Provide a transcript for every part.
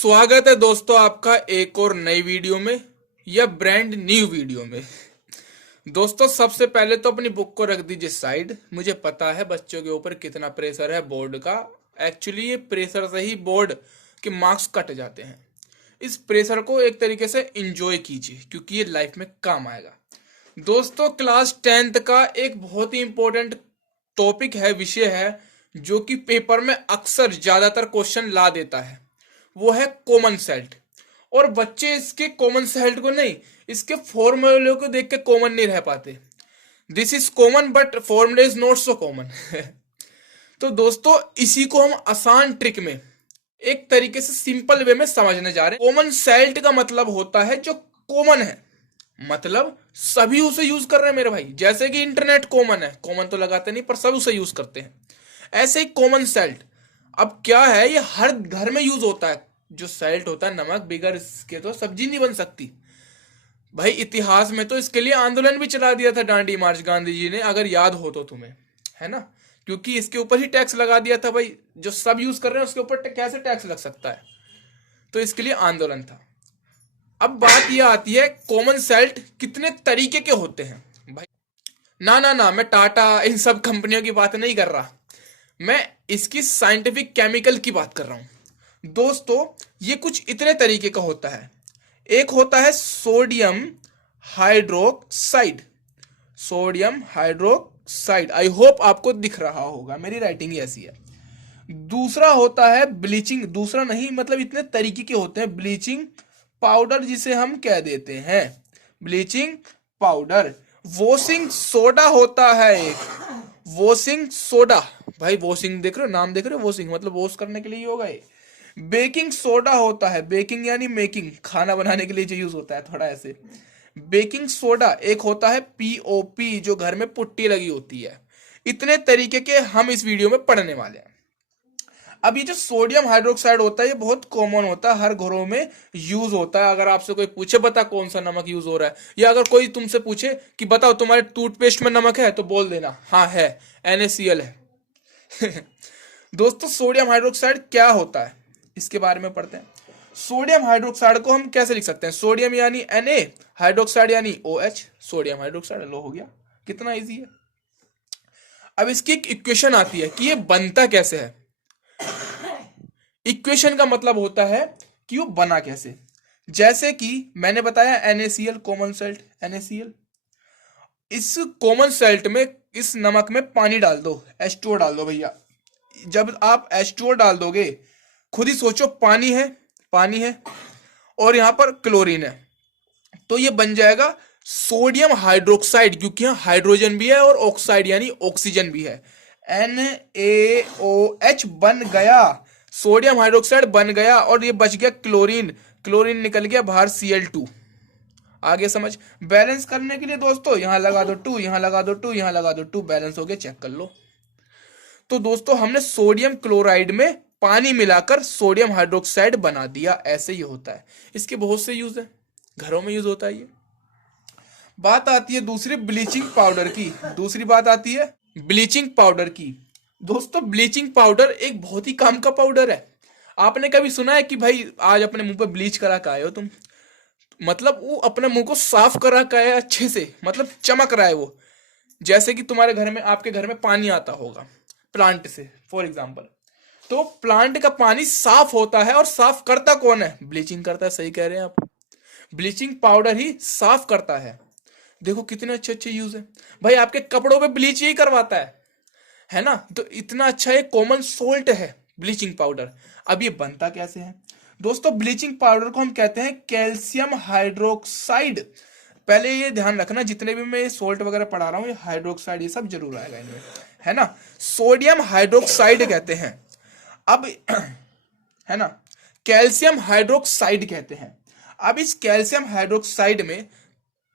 स्वागत है दोस्तों आपका एक और नई वीडियो में या ब्रांड न्यू वीडियो में। दोस्तों सबसे पहले तो अपनी बुक को रख दीजिए साइड। मुझे पता है बच्चों के ऊपर कितना प्रेशर है बोर्ड का। एक्चुअली ये प्रेशर से ही बोर्ड के मार्क्स कट जाते हैं। इस प्रेशर को एक तरीके से एंजॉय कीजिए क्योंकि ये लाइफ में काम आएगा। दोस्तों क्लास 10th का एक बहुत ही इंपॉर्टेंट टॉपिक है, विषय है, जो कि पेपर में अक्सर ज्यादातर क्वेश्चन ला देता है। वो है कॉमन सेल्ट। और बच्चे इसके कॉमन सेल्ट को नहीं, इसके फॉर्मूले को देख के कॉमन नहीं रह पाते। This is common but formula is not so common. तो दोस्तों इसी को हम आसान ट्रिक में एक तरीके से सिंपल वे में समझने जा रहे हैं। कॉमन सेल्ट का मतलब होता है जो कॉमन है, मतलब सभी उसे यूज कर रहे हैं मेरे भाई। जैसे कि इंटरनेट कॉमन है, कॉमन तो लगाते नहीं पर सब उसे यूज करते हैं, ऐसे ही कॉमन सेल्ट। अब क्या है, ये हर घर में यूज होता है। जो सेल्ट होता है नमक, बिगर इसके तो सब्जी नहीं बन सकती भाई। इतिहास में तो इसके लिए आंदोलन भी चला दिया था, डांडी मार्च, गांधी जी ने, अगर याद हो तो तुम्हें, है ना। क्योंकि इसके ऊपर ही टैक्स लगा दिया था भाई। जो सब यूज कर रहे हैं उसके ऊपर कैसे टैक्स लग सकता है, तो इसके लिए आंदोलन था। अब बात यह आती है कॉमन सेल्ट कितने तरीके के होते हैं भाई। ना, मैं टाटा इन सब कंपनियों की बात नहीं कर रहा, मैं इसकी साइंटिफिक केमिकल की बात कर रहा हूं। दोस्तों ये कुछ इतने तरीके का होता है। एक होता है sodium hydroxide. Sodium hydroxide, I hope आपको दिख रहा होगा, मेरी राइटिंग ही ऐसी है। दूसरा होता है ब्लीचिंग, दूसरा नहीं मतलब इतने तरीके के होते हैं। ब्लीचिंग पाउडर जिसे हम कह देते हैं, ब्लीचिंग पाउडर। वॉशिंग सोडा होता है एक, वॉशिंग सोडा। भाई वॉशिंग देख रहे हो, नाम देख रहे हो, वॉशिंग मतलब वॉश करने के लिए ही होगा ये। बेकिंग सोडा होता है, बेकिंग यानी मेकिंग, खाना बनाने के लिए जो यूज होता है, थोड़ा ऐसे। Baking soda. एक होता है पीओपी, जो घर में पुट्टी लगी होती है। इतने तरीके के हम इस वीडियो में पढ़ने वाले हैं। अब ये जो सोडियम हाइड्रोक्साइड होता है ये बहुत कॉमन होता है, हर घरों में यूज होता है। अगर आपसे कोई पूछे बता कौन सा नमक यूज हो रहा है, या अगर कोई तुमसे पूछे कि बताओ तुम्हारे टूथपेस्ट में नमक है, तो बोल देना हाँ है, NaCl है। दोस्तों सोडियम हाइड्रोक्साइड क्या होता है इसके बारे में पढ़ते हैं। सोडियम हाइड्रोक्साइड को हम कैसे लिख सकते हैं? सोडियम यानी Na, हाइड्रोक्साइड यानी OH। सोडियम हाइड्रोक्साइड लो हो गया, कितना इजी है। अब इसकी एक इक्वेशन आती है कि ये बनता कैसे है। इक्वेशन का मतलब होता है कि वो बना कैसे। जैसे कि मैंने बताया NaCl कॉमन सेल्ट, NaCl। इस कॉमन सेल्ट में इस नमक में पानी डाल दो, H2O डाल दो भैया। जब आप H2O डाल दोगे, खुद ही सोचो, पानी है, पानी है और यहां पर क्लोरीन है, तो ये बन जाएगा सोडियम हाइड्रोक्साइड, क्योंकि यहां हाइड्रोजन भी है और ऑक्साइड यानी ऑक्सीजन भी है। NaOH बन गया, सोडियम हाइड्रोक्साइड बन गया, और ये बच गया क्लोरीन, क्लोरीन निकल गया बाहर Cl2। आगे समझ। बैलेंस करने के लिए दोस्तों यहां लगा दो 2, यहां लगा दो 2, यहां लगा दो 2, बैलेंस हो गया, चेक कर लो। तो दोस्तों हमने सोडियम क्लोराइड में पानी मिलाकर सोडियम हाइड्रोक्साइड बना दिया, ऐसे ही होता है। इसके बहुत से यूज है, घरों में यूज होता है ये। बात आती है दूसरी ब्लीचिंग पाउडर की, दूसरी बात आती है ब्लीचिंग पाउडर की। दोस्तों ब्लीचिंग पाउडर एक बहुत ही काम का पाउडर है। आपने कभी सुना है कि भाई आज अपने मुंह पे ब्लीच करा के आए हो तुम, मतलब वो अपने मुंह को साफ करा के आया अच्छे से, मतलब चमक रहा है वो। जैसे कि तुम्हारे घर में, आपके घर में पानी आता होगा प्लांट से फॉर एग्जाम्पल, तो प्लांट का पानी साफ होता है, और साफ करता कौन है? ब्लीचिंग करता है, सही कह रहे हैं आप। ब्लीचिंग पाउडर ही साफ करता है। देखो कितने अच्छे अच्छे यूज है भाई। आपके कपड़ों पे ब्लीच ही करवाता है ना। तो इतना अच्छा एक कॉमन सोल्ट है ब्लीचिंग पाउडर। अब ये बनता कैसे है दोस्तों? ब्लीचिंग पाउडर को हम कहते हैं कैल्शियम हाइड्रोक्साइड। पहले ये ध्यान रखना, जितने भी मैं सोल्ट वगैरह पढ़ा रहा हूँ, ये हाइड्रोक्साइड ये सब जरूर आएगा इनमें, है ना। सोडियम हाइड्रोक्साइड कहते हैं। अब है ना, कैल्शियम हाइड्रोक्साइड कहते हैं। अब इस कैल्शियम हाइड्रोक्साइड में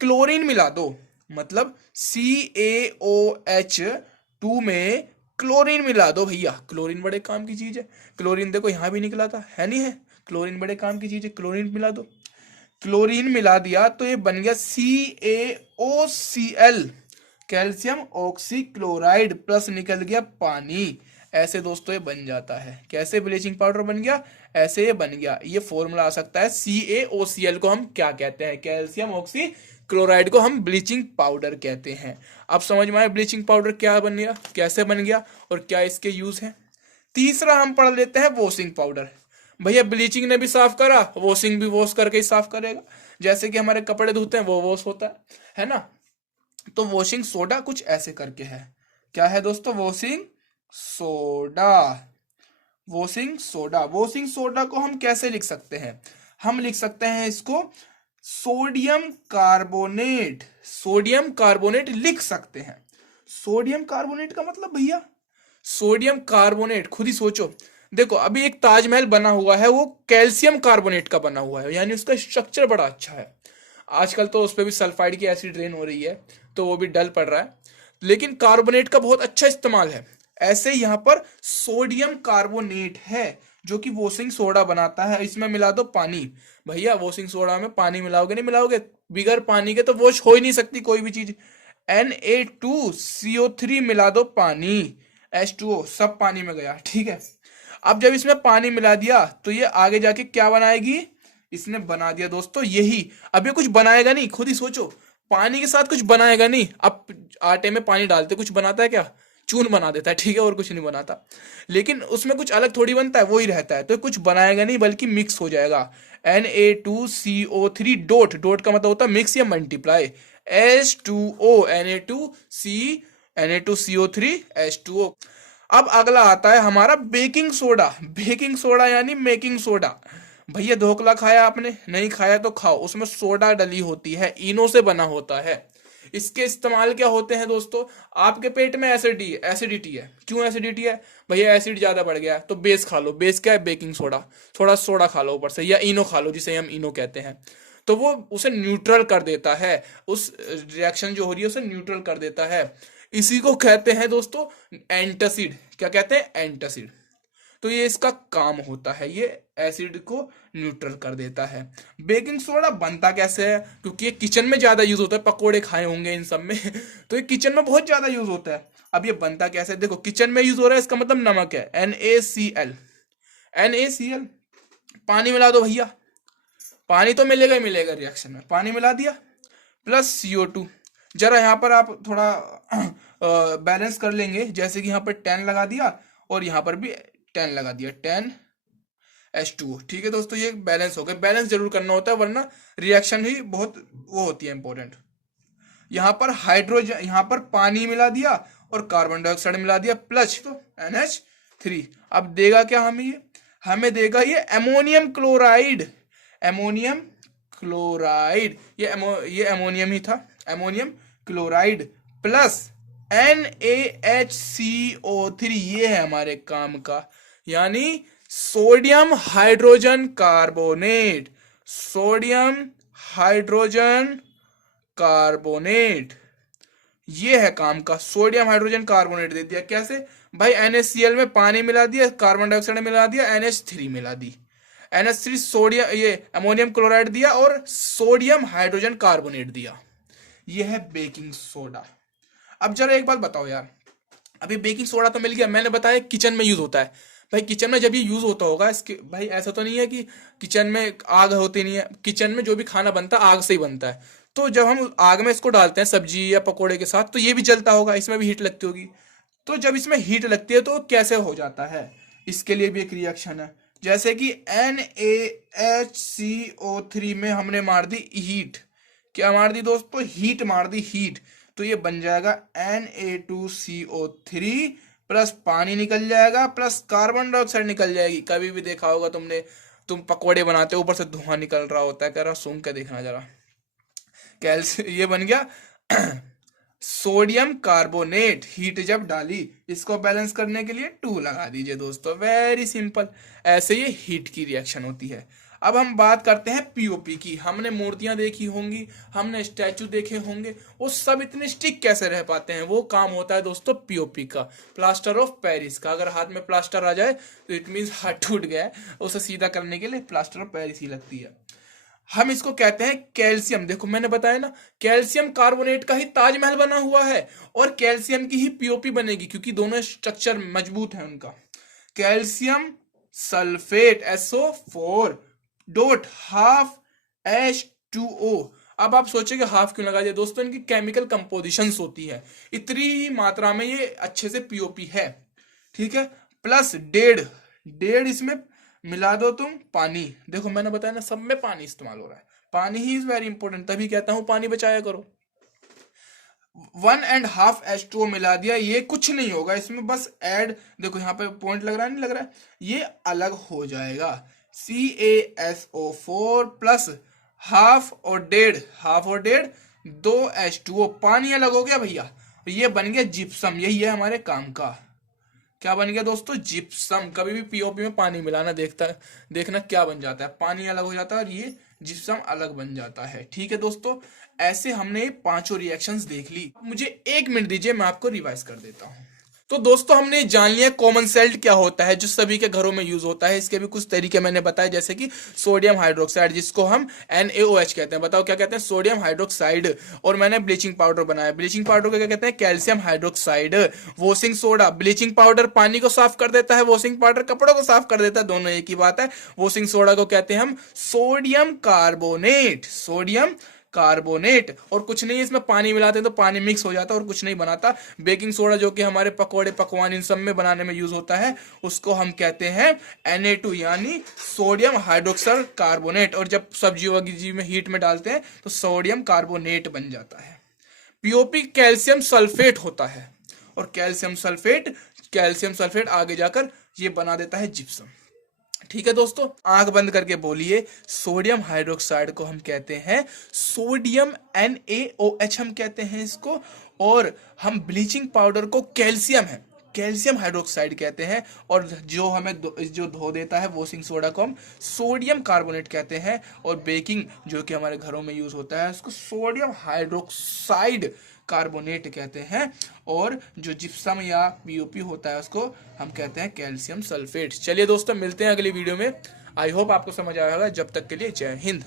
क्लोरीन मिला दो, मतलब CaOH2 में क्लोरीन मिला दो भैया। क्लोरीन बड़े काम की चीज है। क्लोरीन देखो यहां भी निकला था, है नहीं है? क्लोरीन बड़े काम की चीज है, क्लोरीन मिला दो। क्लोरीन मिला दिया तो ये बन गया CaOCl, कैल्शियम ऑक्सीक्लोराइड, प्लस निकल गया पानी, ऐसे दोस्तों ये बन जाता है। कैसे ब्लीचिंग पाउडर बन गया, ऐसे ये बन गया। ये फॉर्मूला आ सकता है CaOCl को हम क्या कहते हैं, कैल्शियम ऑक्सी क्लोराइड को हम ब्लीचिंग पाउडर कहते हैं। अब समझ में आया ब्लीचिंग पाउडर क्या बन गया, कैसे बन गया और क्या इसके यूज है। तीसरा हम पढ़ लेते हैं वॉशिंग पाउडर। भैया ब्लीचिंग ने भी साफ करा, वॉशिंग भी वॉश करके ही साफ करेगा। जैसे कि हमारे कपड़े धोते हैं वो वॉश होता है ना। तो वॉशिंग सोडा कुछ ऐसे करके है। क्या है दोस्तों, washing soda. Washing soda, washing soda को हम कैसे लिख सकते हैं, हम लिख सकते हैं इसको सोडियम कार्बोनेट। सोडियम कार्बोनेट लिख सकते हैं। सोडियम कार्बोनेट का मतलब भैया, सोडियम कार्बोनेट खुद ही सोचो। देखो अभी एक ताजमहल बना हुआ है, वो कैल्शियम कार्बोनेट का बना हुआ है, यानी उसका स्ट्रक्चर बड़ा अच्छा है। आजकल तो उस पर भी सल्फाइड की एसिड रेन हो रही है, तो वो भी डल पड़ रहा है, लेकिन कार्बोनेट का बहुत अच्छा इस्तेमाल है। ऐसे यहाँ पर सोडियम कार्बोनेट है जो कि वॉशिंग सोडा बनाता है। इसमें मिला दो पानी। भैया वॉशिंग सोडा में पानी मिलाओगे नहीं मिलाओगे, बिगर पानी के तो वॉश हो ही नहीं सकती कोई भी चीज। Na2CO3 मिला दो पानी, H2O सब पानी में गया, ठीक है। अब जब इसमें पानी मिला दिया तो ये आगे जाके क्या बनाएगी, इसने बना दिया दोस्तों यही। अब ये कुछ बनाएगा नहीं, खुद ही सोचो, पानी के साथ कुछ बनाएगा नहीं। अब आटे में पानी डालते कुछ बनाता है क्या, चून बना देता है, ठीक है, और कुछ नहीं बनाता। लेकिन उसमें कुछ अलग थोड़ी बनता है, वो ही रहता है। तो कुछ बनाएगा नहीं बल्कि मिक्स हो जाएगा। Na2CO3 डॉट, डॉट का मतलब होता है मिक्स या मल्टीप्लाई। H2O Na2CO3 H2O। अब अगला आता है हमारा बेकिंग सोडा। बेकिंग सोडा यानी मेकिंग सोडा। भैया ढोकला खाया आपने, नहीं खाया तो खाओ, उसमें सोडा डली होती है, इनो से बना होता है। इसके इस्तेमाल क्या होते हैं दोस्तों, आपके पेट में एसिडिटी है। क्यों एसिडिटी है, भैया एसिड ज्यादा बढ़ गया है, तो बेस खा लो। बेस क्या है, बेकिंग सोडा। थोड़ा सोडा खा लो ऊपर से, या इनो खा लो जिसे हम इनो कहते हैं। तो वो उसे न्यूट्रल कर देता है, उस रिएक्शन जो हो रही है उसे न्यूट्रल कर देता है। इसी को कहते हैं दोस्तों एंटासिड। क्या कहते हैं, एंटासिड। तो ये इसका काम होता है, ये एसिड को न्यूट्रल कर देता है। बेकिंग सोडा बनता कैसे है, क्योंकि ये किचन में ज्यादा यूज होता है, पकोड़े खाए होंगे इन सब में तो ये किचन में बहुत ज्यादा यूज होता है। अब ये बनता कैसे है, देखो किचन में यूज हो रहा है, इसका मतलब नमक है, NaCl। NaCl, पानी मिला दो भैया, पानी तो मिलेगा ही मिलेगा रिएक्शन में, पानी मिला दिया, प्लस CO2। जरा यहाँ पर आप थोड़ा बैलेंस कर लेंगे, जैसे कि यहाँ पर 10 लगा दिया और यहाँ पर भी 10 लगा दिया, 10H2O, ठीक है दोस्तों, ये बैलेंस हो गया। बैलेंस जरूर करना होता है वरना रिएक्शन ही बहुत वो होती है इंपॉर्टेंट। यहाँ पर हाइड्रोजन, यहाँ पर पानी मिला दिया और कार्बन डाइऑक्साइड मिला दिया, प्लस तो NH3। अब देगा क्या हमें ये, हमें देगा ये अमोनियम क्लोराइड। अमोनियम क्लोराइड, ये अमोनियम ही था, अमोनियम क्लोराइड प्लस NaHCO3। ये है हमारे काम का, यानी sodium hydrogen carbonate. Sodium hydrogen carbonate, ये है काम का। सोडियम हाइड्रोजन कार्बोनेट दे दिया, कैसे भाई, NaCl में पानी मिला दिया, कार्बन डाइऑक्साइड मिला दिया, NH3 मिला दी, NH3 सोडियम, ये अमोनियम क्लोराइड दिया और सोडियम हाइड्रोजन कार्बोनेट दिया। ये है बेकिंग सोडा। अब जरा एक बात बताओ यार, अभी बेकिंग सोडा तो मिल गया, मैंने बताया किचन में यूज होता है। भाई किचन में जब ये यूज होता होगा, इसके भाई ऐसा तो नहीं है कि किचन में आग होती नहीं है। किचन में जो भी खाना बनता है आग से ही बनता है। तो जब हम आग में इसको डालते हैं सब्जी या पकोड़े के साथ, तो ये भी जलता होगा, इसमें भी हीट लगती होगी। तो जब इसमें हीट लगती है तो कैसे हो जाता है, इसके लिए भी एक रिएक्शन है। जैसे कि NaHCO3 में हमने मार दी हीट। क्या मार दी दोस्तों, हीट मार दी, हीट। तो ये बन जाएगा Na2CO3 प्लस पानी निकल जाएगा, प्लस कार्बन डाइऑक्साइड निकल जाएगी। कभी भी देखा होगा तुमने, तुम पकोड़े बनाते हो ऊपर से धुआं निकल रहा होता है, कह रहा सूंघ के देखना जरा। कैल्शियम, ये बन गया सोडियम कार्बोनेट। हीट जब डाली, इसको बैलेंस करने के लिए 2 लगा दीजिए दोस्तों, वेरी सिंपल। ऐसे ये हीट की रिएक्शन होती है। अब हम बात करते हैं पीओपी की। हमने मूर्तियां देखी होंगी, हमने स्टैचू देखे होंगे, वो सब इतने स्टिक कैसे रह पाते हैं, वो काम होता है दोस्तों पीओपी का, प्लास्टर ऑफ पेरिस का। अगर हाथ में प्लास्टर आ जाए तो इट मीन्स हाथ टूट गया है, उसे सीधा करने के लिए प्लास्टर ऑफ पेरिस ही लगती है। हम इसको कहते हैं कैल्शियम। देखो मैंने बताया ना, कैल्शियम कार्बोनेट का ही ताजमहल बना हुआ है और कैल्शियम की ही पीओपी बनेगी, क्योंकि दोनों स्ट्रक्चर मजबूत है उनका। Calcium sulphate SO4 dot half H2O। अब आप सोचेंगे हाफ क्यों लगा दिया? दोस्तों इनकी केमिकल कंपोजिशंस होती है, इतनी ही मात्रा में ये अच्छे से पीओपी है, ठीक है। प्लस डेढ़, डेढ़ इसमें मिला दो तुम पानी। देखो मैंने बताया ना, सब में पानी इस्तेमाल हो रहा है, पानी ही इज वेरी इंपॉर्टेंट, तभी कहता हूं पानी बचाया करो। 1.5 H2O मिला दिया, ये कुछ नहीं होगा इसमें, बस ऐड, देखो यहाँ पे पॉइंट लग रहा है, नहीं लग रहा है, ये अलग हो जाएगा। CaSO4 प्लस हाफ और डेढ़, हाफ और डेढ़ 2 H2O, पानी अलग हो गया भैया, ये बन गया जिप्सम। यही है हमारे काम का। क्या बन गया दोस्तों? जिप्सम। कभी भी पीओपी में पानी मिलाना देखना क्या बन जाता है, पानी अलग हो जाता है और ये जिप्सम अलग बन जाता है, ठीक है दोस्तों। ऐसे हमने पांचों रिएक्शंस देख ली। मुझे 1 मिनट दीजिए, मैं आपको रिवाइज कर देता हूं। तो दोस्तों हमने जान लिया कॉमन सॉल्ट क्या होता है, जो सभी के घरों में यूज होता है। इसके भी कुछ तरीके मैंने बताए, जैसे कि सोडियम हाइड्रोक्साइड, जिसको हम NaOH कहते हैं। बताओ क्या कहते हैं? Sodium hydroxide. और मैंने ब्लीचिंग पाउडर बनाया, ब्लीचिंग पाउडर को क्या कहते हैं? Calcium hydroxide. Washing soda, bleaching powder पानी को साफ कर देता है, वॉशिंग पाउडर कपड़ों को साफ कर देता है, दोनों एक ही बात है। वॉशिंग सोडा को कहते हैं हम सोडियम कार्बोनेट, सोडियम कार्बोनेट। और कुछ नहीं, इसमें पानी मिलाते हैं तो पानी मिक्स हो जाता है और कुछ नहीं बनाता। बेकिंग सोडा, जो कि हमारे पकौड़े पकवान इन सब में बनाने में यूज होता है, उसको हम कहते हैं Na2 यानी सोडियम हाइड्रोक्साइड कार्बोनेट। और जब सब्जी वब्जी में हीट में डालते हैं तो सोडियम कार्बोनेट बन जाता है। पीओपी कैल्शियम सल्फेट होता है, और कैल्शियम सल्फेट आगे जाकर ये बना देता है जिप्सम, ठीक है दोस्तों। आंख बंद करके बोलिए, सोडियम हाइड्रोक्साइड को हम कहते हैं सोडियम NaOH हम कहते हैं इसको। और हम ब्लीचिंग पाउडर को कैल्शियम हाइड्रोक्साइड कहते हैं। और जो हमें जो धो देता है वॉशिंग सोडा को हम सोडियम कार्बोनेट कहते हैं। और बेकिंग, जो कि हमारे घरों में यूज होता है, उसको सोडियम हाइड्रोक्साइड कार्बोनेट कहते हैं। और जो जिप्सम या पीओपी होता है उसको हम कहते हैं कैल्शियम सल्फेट। चलिए दोस्तों, मिलते हैं अगली वीडियो में। आई होप आपको समझ आया होगा। जब तक के लिए जय हिंद।